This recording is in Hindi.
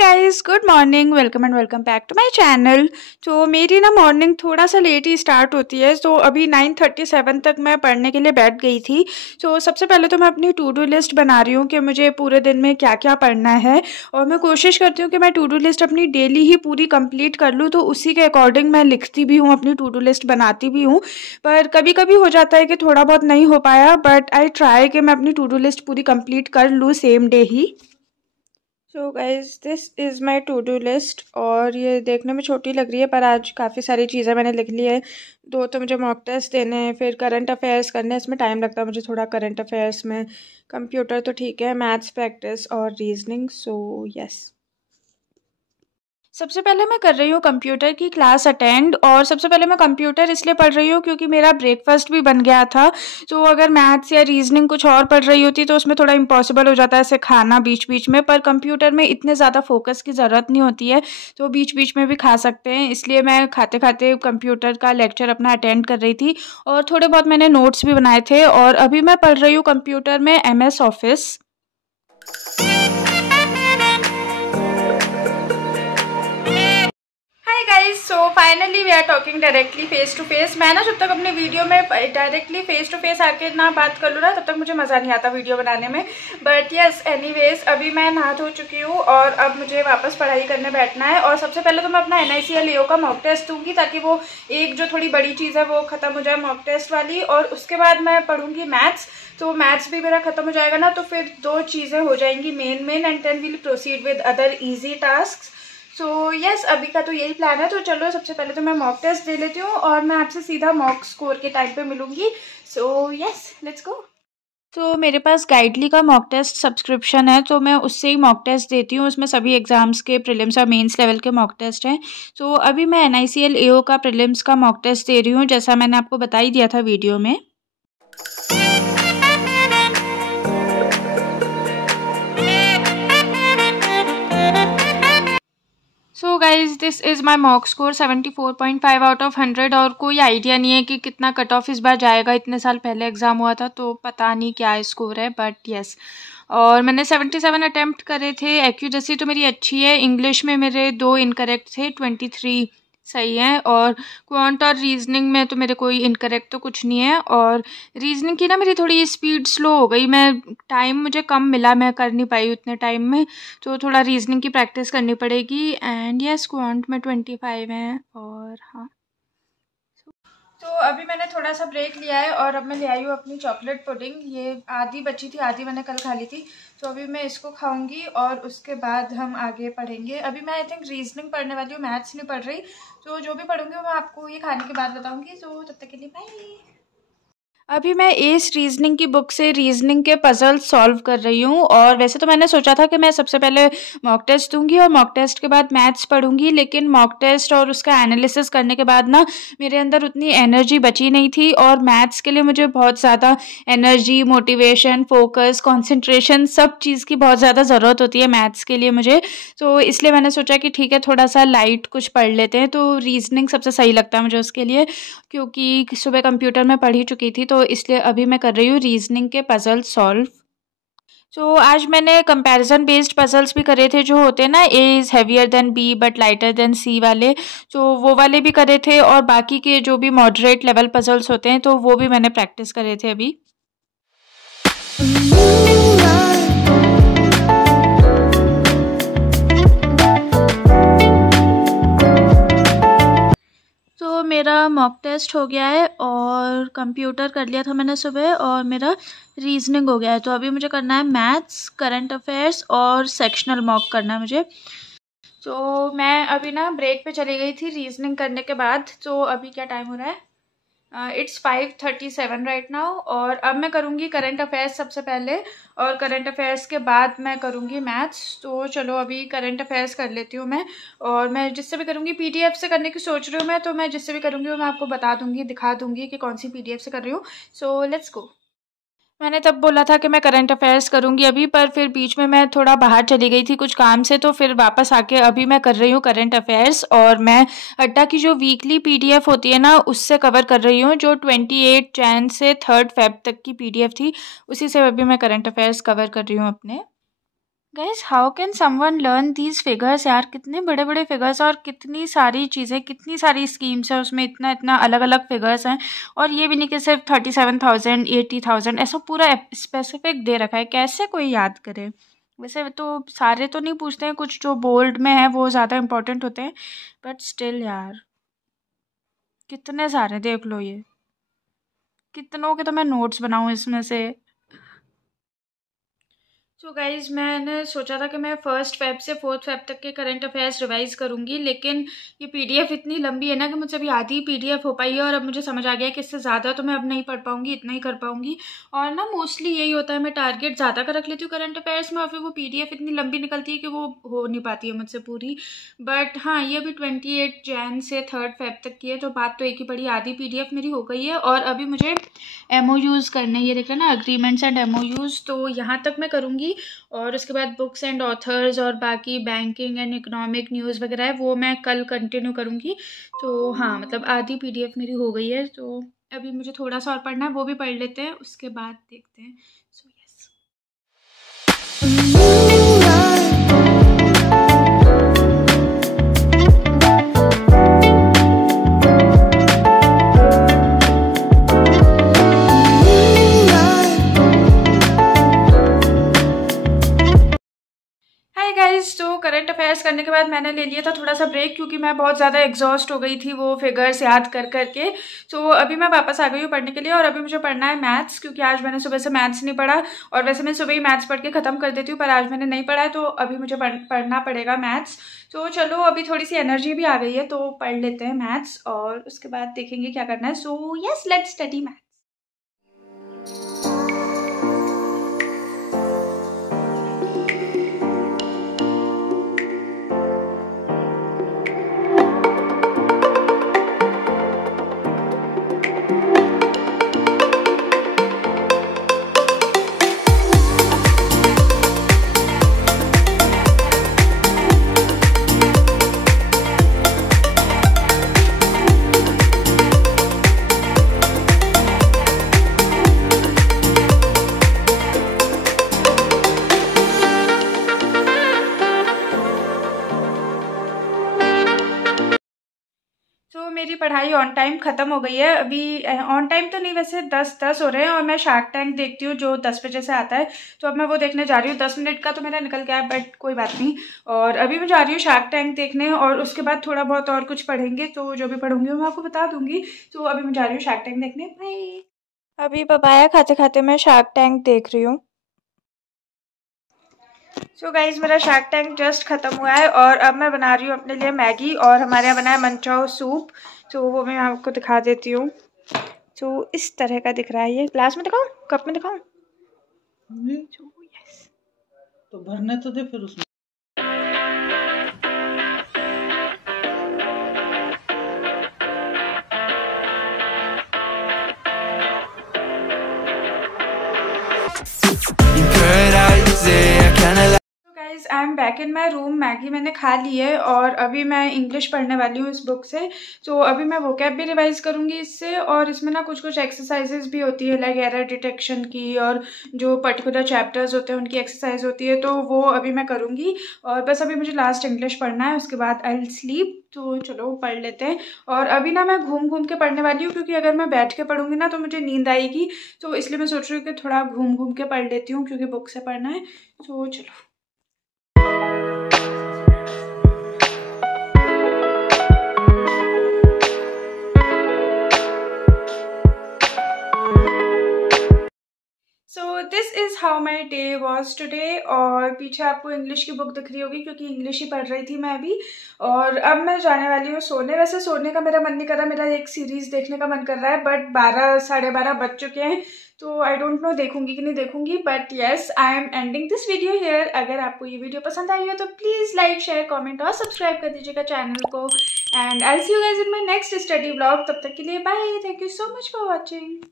Guys, good morning. Welcome and welcome back to my channel. तो मेरी ना मॉर्निंग थोड़ा सा लेट ही स्टार्ट होती है। तो अभी 9:37 तक मैं पढ़ने के लिए बैठ गई थी। तो सबसे पहले तो मैं अपनी टू डू लिस्ट बना रही हूँ कि मुझे पूरे दिन में क्या क्या पढ़ना है, और मैं कोशिश करती हूँ कि मैं टू डू लिस्ट अपनी डेली ही पूरी कंप्लीट कर लूँ। तो उसी के अकॉर्डिंग मैं लिखती भी हूँ, अपनी टू डू लिस्ट बनाती भी हूँ। पर कभी कभी हो जाता है कि थोड़ा बहुत नहीं हो पाया, बट आई ट्राई कि मैं अपनी टू डू लिस्ट पूरी कंप्लीट कर लूँ सेम डे ही। So guys, this is my to do list, और ये देखने में छोटी लग रही है पर आज काफ़ी सारी चीज़ें मैंने लिख ली है। दो तो मुझे मॉक टेस्ट देने हैं, फिर करंट अफेयर्स करने हैं, इसमें टाइम लगता है मुझे थोड़ा करंट अफेयर्स में। कंप्यूटर तो ठीक है, मैथ्स प्रैक्टिस और रीजनिंग। सो यस, सबसे पहले मैं कर रही हूँ कंप्यूटर की क्लास अटेंड। और सबसे पहले मैं कंप्यूटर इसलिए पढ़ रही हूँ क्योंकि मेरा ब्रेकफास्ट भी बन गया था। तो अगर मैथ्स या रीजनिंग कुछ और पढ़ रही होती तो उसमें थोड़ा इम्पॉसिबल हो जाता है ऐसे खाना बीच बीच में, पर कंप्यूटर में इतने ज़्यादा फोकस की ज़रूरत नहीं होती है, तो बीच बीच में भी खा सकते हैं। इसलिए मैं खाते खाते कंप्यूटर का लेक्चर अपना अटेंड कर रही थी, और थोड़े बहुत मैंने नोट्स भी बनाए थे। और अभी मैं पढ़ रही हूँ कंप्यूटर में MS office. Hi guys, so finally we are talking directly face to face. मैं ना जब तक अपने वीडियो में डायरेक्टली फेस टू फेस आके ना बात कर लूँ ना, तब तक मुझे मज़ा नहीं आता वीडियो बनाने में। बट यस, एनीवेज, अभी मैं नहा धो चुकी हूँ और अब मुझे वापस पढ़ाई करने बैठना है। और सबसे पहले तो मैं अपना NICL AO का मॉक टेस्ट दूंगी, ताकि वो एक जो थोड़ी बड़ी चीज़ है वो ख़त्म हो जाए मॉक टेस्ट वाली। और उसके बाद मैं पढ़ूंगी मैथ्स। तो मैथ्स भी मेरा खत्म हो जाएगा ना, तो फिर दो चीज़ें हो जाएंगी main and then will proceed with other easy task. So yes, अभी का तो यही प्लान है। तो चलो, सबसे पहले तो मैं मॉक टेस्ट दे लेती हूँ और मैं आपसे सीधा मॉक स्कोर के टाइम पे मिलूंगी। So yes, let's go. तो मेरे पास गाइडली का मॉक टेस्ट सब्सक्रिप्शन है, तो मैं उससे ही मॉक टेस्ट देती हूँ। उसमें सभी एग्जाम्स के प्रीलिम्स और मेंस लेवल के मॉक टेस्ट हैं। तो अभी मैं NICL AO का प्रीलिम्स का मॉक टेस्ट दे रही हूँ, जैसा मैंने आपको बता ही दिया था वीडियो में। सो guys, this is my mock score 74.5 out of 100। और कोई आइडिया नहीं है कि कितना कट ऑफ इस बार जाएगा। इतने साल पहले एग्ज़ाम हुआ था तो पता नहीं क्या स्कोर है, बट यस। और मैंने 77 अटैम्प्ट करे थे। एक्यूरेसी तो मेरी अच्छी है। इंग्लिश में मेरे 2 इनकरेक्ट थे, 23 सही है। और क्वांट और रीजनिंग में तो मेरे कोई इनकरेक्ट तो कुछ नहीं है। और रीजनिंग की ना मेरी थोड़ी स्पीड स्लो हो गई, मैं टाइम मुझे कम मिला, मैं कर नहीं पाई उतने टाइम में। तो थोड़ा रीजनिंग की प्रैक्टिस करनी पड़ेगी। एंड यस, क्वांट में 25 है। और हाँ, तो अभी मैंने थोड़ा सा ब्रेक लिया है और अब मैं ले आई हूँ अपनी चॉकलेट पुडिंग। ये आधी बची थी, आधी मैंने कल खा ली थी। तो अभी मैं इसको खाऊंगी और उसके बाद हम आगे पढ़ेंगे। अभी मैं आई थिंक रीजनिंग पढ़ने वाली हूँ, मैथ्स नहीं पढ़ रही। तो जो भी पढ़ूंगी वो मैं आपको ये खाने के बाद बताऊंगी। तो तब तक के लिए बाय। अभी मैं एस रीजनिंग की बुक से रीजनिंग के पजल सॉल्व कर रही हूँ। और वैसे तो मैंने सोचा था कि मैं सबसे पहले मॉक टेस्ट दूंगी और मॉक टेस्ट के बाद मैथ्स पढ़ूंगी, लेकिन मॉक टेस्ट और उसका एनालिसिस करने के बाद ना मेरे अंदर उतनी एनर्जी बची नहीं थी। और मैथ्स के लिए मुझे बहुत ज़्यादा एनर्जी, मोटिवेशन, फोकस, कॉन्सेंट्रेशन, सब चीज़ की बहुत ज़्यादा ज़रूरत होती है मैथ्स के लिए मुझे। तो इसलिए मैंने सोचा कि ठीक है, थोड़ा सा लाइट कुछ पढ़ लेते हैं। तो रीजनिंग सबसे सही लगता है मुझे उसके लिए, क्योंकि सुबह कंप्यूटर में पढ़ ही चुकी थी। तो इसलिए अभी मैं कर रही हूँ रीजनिंग के पजल सॉल्व। तो आज मैंने कंपैरिजन बेस्ड पजल्स भी करे थे, जो होते हैं ना A is heavier than B but lighter than C वाले। तो वो वाले भी करे थे, और बाकी के जो भी मॉडरेट लेवल पजल्स होते हैं तो वो भी मैंने प्रैक्टिस करे थे अभी। तो मेरा मॉक टेस्ट हो गया है और कंप्यूटर कर लिया था मैंने सुबह, और मेरा रीजनिंग हो गया है। तो अभी मुझे करना है मैथ्स, करंट अफेयर्स और सेक्शनल मॉक करना है मुझे। तो मैं अभी ना ब्रेक पे चली गई थी रीजनिंग करने के बाद। तो अभी क्या टाइम हो रहा है? It's 5:37 right now. और अब मैं करूँगी करंट अफेयर्स सबसे पहले, और करंट अफेयर्स के बाद मैं करूँगी मैथ्स। तो चलो, अभी करंट अफेयर्स कर लेती हूँ मैं। और मैं जिससे भी करूँगी, PDF से करने की सोच रही हूँ मैं। तो मैं जिससे भी करूँगी वो मैं आपको बता दूँगी, दिखा दूँगी कि कौन सी PDF से कर रही हूँ। So let's go. मैंने तब बोला था कि मैं करंट अफेयर्स करूंगी अभी, पर फिर बीच में मैं थोड़ा बाहर चली गई थी कुछ काम से, तो फिर वापस आके अभी मैं कर रही हूँ करंट अफेयर्स। और मैं अड्डा की जो वीकली PDF होती है ना, उससे कवर कर रही हूँ, जो 28 जैन से 3 फेब तक की PDF थी, उसी से अभी मैं करंट अफेयर्स कवर कर रही हूँ अपने। Guys how can someone learn these figures यार, कितने बड़े बड़े फिगर्स और कितनी सारी चीज़ें, कितनी सारी स्कीम्स है उसमें, इतना इतना अलग अलग फिगर्स हैं। और ये भी नहीं कि सिर्फ 37,000 80,000 ऐसा पूरा स्पेसिफिक दे रखा है, कैसे कोई याद करे। वैसे तो सारे तो नहीं पूछते हैं, कुछ जो बोल्ड में है वो ज़्यादा इंपॉर्टेंट होते हैं, बट स्टिल यार कितने सारे देख लो, ये कितनों के तो मैं नोट्स बनाऊँ इसमें से। सो गाइज मैंने सोचा था कि मैं 1 फेब से 4 फेब तक के करंट अफेयर्स रिवाइज करूंगी, लेकिन ये पीडीएफ इतनी लंबी है ना कि मुझसे अभी आधी पीडीएफ हो पाई है, और अब मुझे समझ आ गया कि इससे ज़्यादा तो मैं अब नहीं पढ़ पाऊंगी, इतना ही कर पाऊंगी। और ना मोस्टली यही होता है, मैं टारगेट ज़्यादा का रख लेती हूँ करंट अफेयर्स में, और फिर वो पीडीएफ इतनी लंबी निकलती है कि वो हो नहीं पाती है मुझसे पूरी। बट हाँ, ये अभी 28 जैन से 3 फेब तक की है, तो बात तो एक ही पड़ी, आधी पीडीएफ मेरी हो गई है। और अभी मुझे एमओयूज करने, ये देख रहे हैं ना, अग्रीमेंट्स एंड एमओयूज, तो यहाँ तक मैं करूँगी। और उसके बाद बुक्स एंड ऑथर्स और बाकी बैंकिंग एंड इकोनॉमिक न्यूज़ वगैरह है वो मैं कल कंटिन्यू करूँगी। तो हाँ, मतलब आधी पीडीएफ मेरी हो गई है, तो अभी मुझे थोड़ा सा और पढ़ना है, वो भी पढ़ लेते हैं, उसके बाद देखते हैं। So yes. हाय गाइस, तो करंट अफेयर्स करने के बाद मैंने ले लिया था थोड़ा सा ब्रेक, क्योंकि मैं बहुत ज़्यादा एग्जॉस्ट हो गई थी वो फिगर्स याद कर करके। तो अभी मैं वापस आ गई हूँ पढ़ने के लिए, और अभी मुझे पढ़ना है मैथ्स, क्योंकि आज मैंने सुबह से मैथ्स नहीं पढ़ा। और वैसे मैं सुबह ही मैथ्स पढ़ के ख़त्म कर देती हूँ, पर आज मैंने नहीं पढ़ा है, तो अभी मुझे पढ़ना पड़ेगा मैथ्स। तो चलो, अभी थोड़ी सी एनर्जी भी आ गई है, तो पढ़ लेते हैं मैथ्स, और उसके बाद देखेंगे क्या करना है। So yes, let's study maths. तो मेरी पढ़ाई ऑन टाइम ख़त्म हो गई है। अभी ऑन टाइम तो नहीं, वैसे 10:10 हो रहे हैं, और मैं शार्क टैंक देखती हूँ जो 10 बजे से आता है, तो अब मैं वो देखने जा रही हूँ। 10 मिनट का तो मेरा निकल गया है, बट कोई बात नहीं। और अभी मैं जा रही हूँ शार्क टैंक देखने, और उसके बाद थोड़ा बहुत और कुछ पढ़ेंगे, तो जो भी पढ़ूंगी वो मैं आपको बता दूंगी। तो अभी मैं जा रही हूँ शार्क टैंक देखने, बाय। अभी पपाया खाते खाते मैं शार्क टैंक देख रही हूँ। सो गाइज, मेरा शार्क टैंक जस्ट खत्म हुआ है, और अब मैं बना रही हूँ अपने लिए मैगी, और हमारे यहाँ बना है मंचाओ सूप, तो वो मैं आपको दिखा देती हूँ। तो इस तरह का दिख रहा है, ये ग्लास में दिखाऊँ, कप में दिखाऊँ? यस। तो भरने तो दे फिर उसमें। Guys I am back in my room. Maggi मैंने खा ली है, और अभी मैं इंग्लिश पढ़ने वाली हूँ इस बुक से। तो अभी मैं वोकैब भी रिवाइज करूँगी इससे, और इसमें ना कुछ कुछ एक्सरसाइजेज भी होती है, लाइक एरर डिटेक्शन की, और जो पर्टिकुलर चैप्टर्स होते हैं उनकी एक्सरसाइज होती है, तो वो अभी मैं करूँगी। और बस अभी मुझे लास्ट इंग्लिश पढ़ना है, उसके बाद आई विल स्लीप। तो चलो पढ़ लेते हैं। और अभी ना मैं घूम घूम के पढ़ने वाली हूँ, क्योंकि अगर मैं बैठ के पढ़ूंगी ना तो मुझे नींद आएगी, तो इसलिए मैं सोच रही हूँ कि थोड़ा घूम घूम के पढ़ लेती हूँ, क्योंकि बुक से पढ़ना है। तो चलो। So this is how my day was today. और पीछे आपको इंग्लिश की बुक दिख रही होगी, क्योंकि इंग्लिश ही पढ़ रही थी मैं अभी। और अब मैं जाने वाली हूँ सोने। वैसे सोने का मेरा मन नहीं कर रहा, मेरा एक सीरीज़ देखने का मन कर रहा है, बट 12 साढ़े 12 बज चुके हैं, तो आई डोंट नो देखूंगी कि नहीं देखूंगी। But yes, I am ending this video here. अगर आपको ये वीडियो पसंद आई हो तो प्लीज़ लाइक, शेयर, कॉमेंट और सब्सक्राइब कर दीजिएगा चैनल को। And I see you guys in my next study blog. तब तक के लिए bye. Thank you so much for watching.